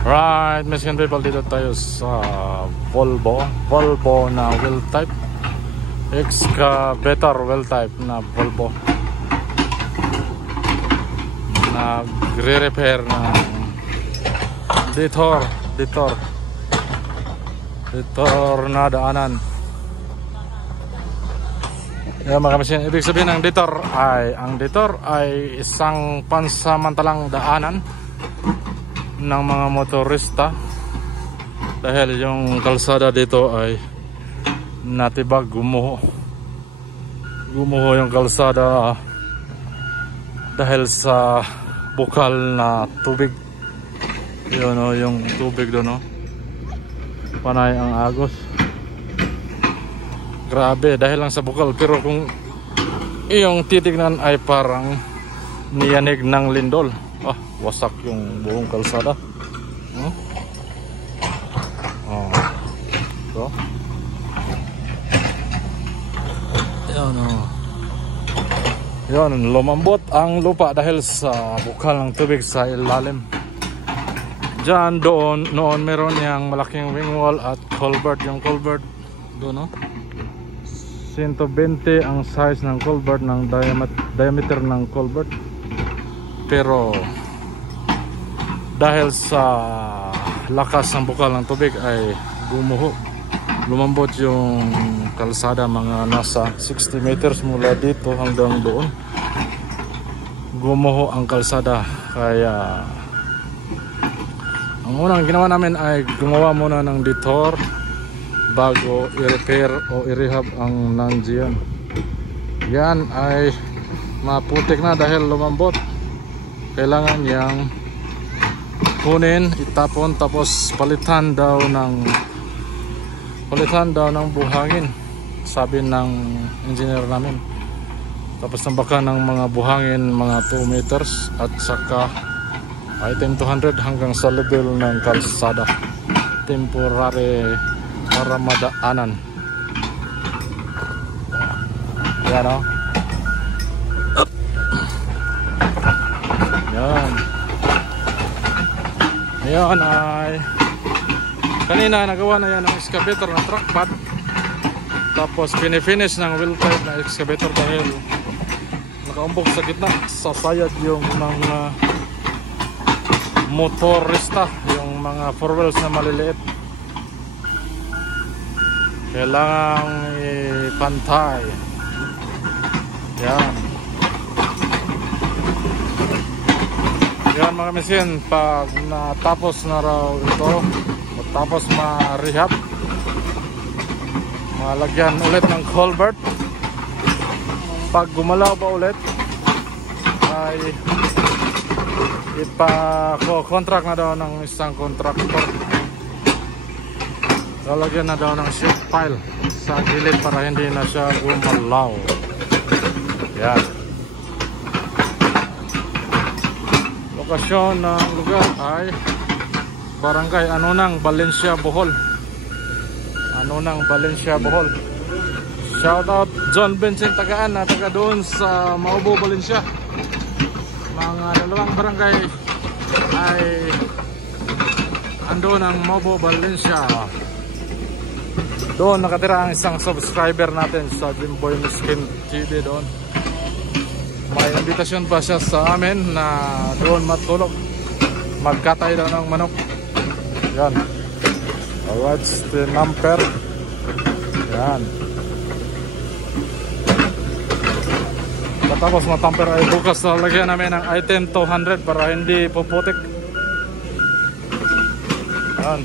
Right, Michigan people, dito tayo sa Volvo na wheel type, excavator wheel type na Volvo. Nagre-repair ng detour na daanan. Yan mga kamisin, ibig sabihin ng detour ay isang pansamantalang daanan ng mga motorista dahil yung kalsada dito ay natibag, gumuho yung kalsada dahil sa bukal na tubig. Yun o, yung tubig doon o, panay ang agos, grabe dahil lang sa bukal. Pero kung iyong titignan ay parang niyanig ng lindol. Wasak yung buong kalsada. So, yan, lumambot ang lupa dahil sa bukal ng tubig sa ilalim. Noon meron yung malaking wing wall at culvert. Yung culvert doon, 120 ang size ng culvert, ng diameter ng culvert. Pero dahil sa lakas ng bukal ng tubig ay lumambot yung kalsada, mga nasa 60 meters mula dito hanggang doon. Gumuho ang kalsada, kaya ang unang ginawa namin ay gumawa muna ng detour bago i-repair o i-rehab ang nandiyan. Yan ay maputik na dahil lumambot. Kailangan yang kunin, itapon, tapos palitan daw ng buhangin, sabi ng engineer namin. Tapos tambakan ng mga buhangin, mga 2 meters, at saka item 200 hanggang sa level ng kalsada, temporary para madaanan. Yan o. Yan ay kanina nagawa na yan ng excavator na truck pad, tapos pinifinish ng wheel type na excavator dahil nakaumbok sa gitna, sasayad yung mga motorista, yung mga 4 wheels na maliliit. Kailangang ipantay. Yan mga misin, pag natapos na raw ito, tapos ma-rehab, malagyan ulit ng culvert, pag gumalaw pa ulit ay ipa-contract na daw ng isang contractor. Lalagyan na daw ng sheet pile sa gilid para hindi na siya gumalaw. Yan. Lokasyon ng lugar ay Barangay Anunang, Valencia, Bohol. Shout out John Vincent Tagaan na taga doon sa Maubo, Valencia. Mga dalawang barangay ay ando ng Maubo, Valencia. Doon nakatira ang isang subscriber natin sa Jimboy Miskin TV doon. May invitation pa siya sa amin na doon matulog, magkatay daw ng manok. Yan. Alright, the number. Yan. Tapos matamper ay bukas lalagyan namin ng item 200 para hindi puputik. Yan.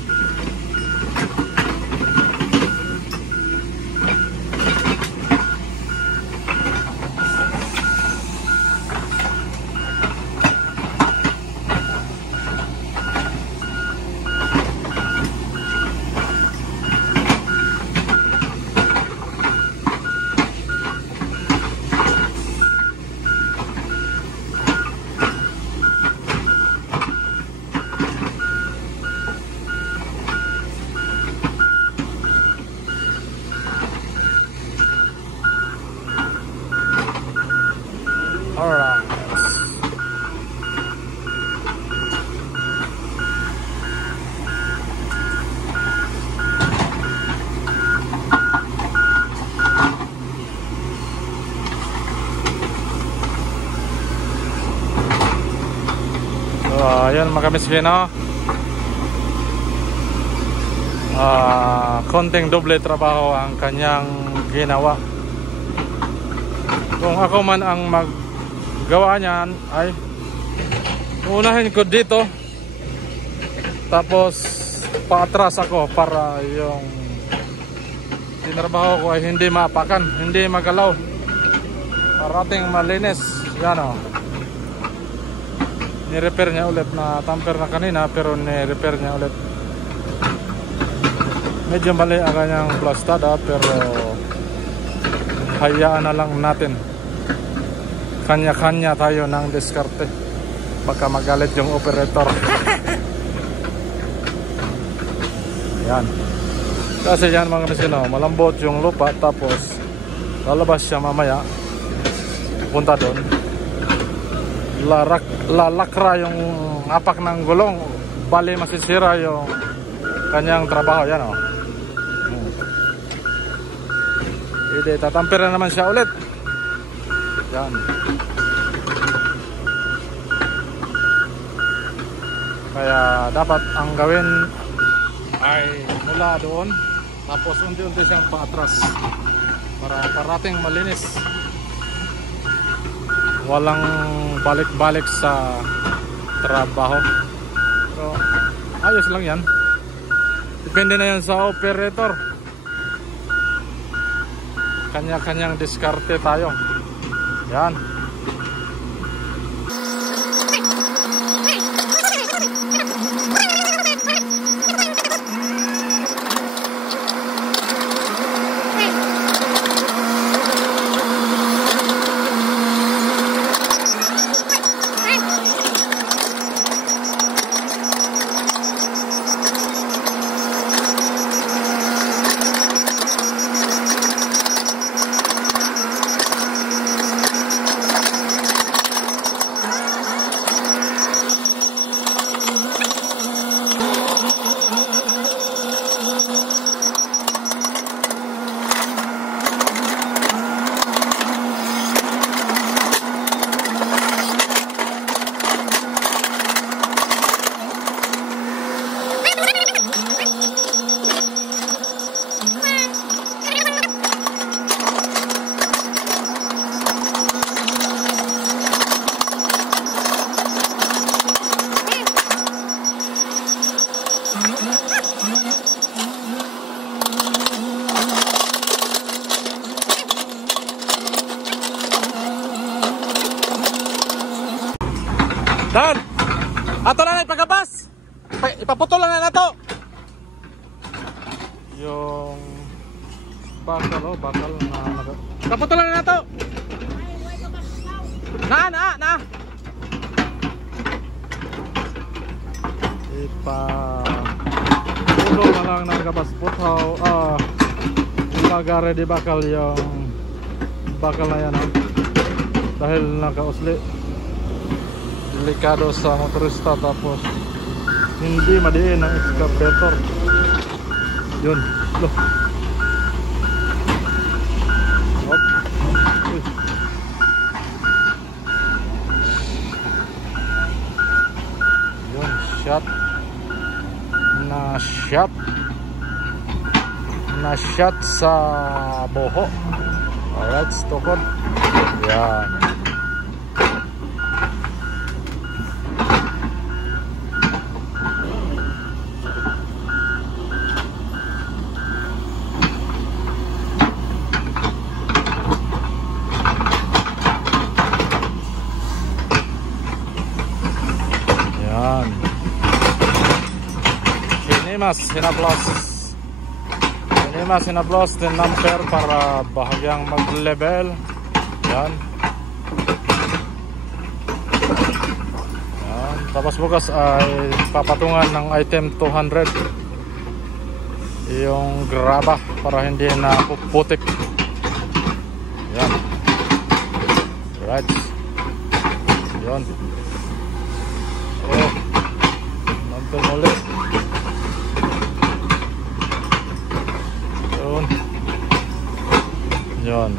Ayun mga kamiskino, konting doble trabaho ang kanyang ginawa. Kung ako man ang maggawa niyan ay unahin ko dito, tapos paatras ako para yung tinrabaho ko ay hindi maapakan, hindi magalaw, parating malinis. Yan o, ni-repair niya ulit. Na tamper na kanina pero ni-repair niya ulit. Medyo mali ang kanyang plastada pero hayaan na lang natin. Kanya-kanya tayo ng diskarte, baka magalit yung operator. Yan. Kasi yan mga kamisino, malambot yung lupa, tapos lalabas siya mamaya, punta doon, lalakra yung apak ng gulong, bali masisira yung kanyang trabaho. Yan o. Hindi, tatamper na naman siya ulit. Yan. Kaya dapat ang gawin ay mula doon, tapos unti-unti siyang paatras para parating malinis, walang balik-balik sa trabaho. So ayos lang yan, depende na yan sa operator. Kanya-kanyang diskarte tayo. Yan. Dan, ato na na pagkabas. Ipaputol na na to. Yung bakal, oh, bakal na. Ipaputol na na to. Na. Ipaputol na lang ng kabas puthaw. Ilagare di bakal yung bakal na yan, oh. Dahil nakausli. Delikado sa motorista, tapos hindi madiin ng excavator. Yun. Loh. Hop. Yun, na shot sa boho. Alright, stokod. Yan. Sinablos din number para bahagyang mag-level. Yan. Tapos bukas ay papatungan ng item 200 yung graba para hindi na puputik. Yan. Right. Yan. Oh, nandun ulit. Yun.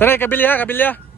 Tara, kabilya, kabilya.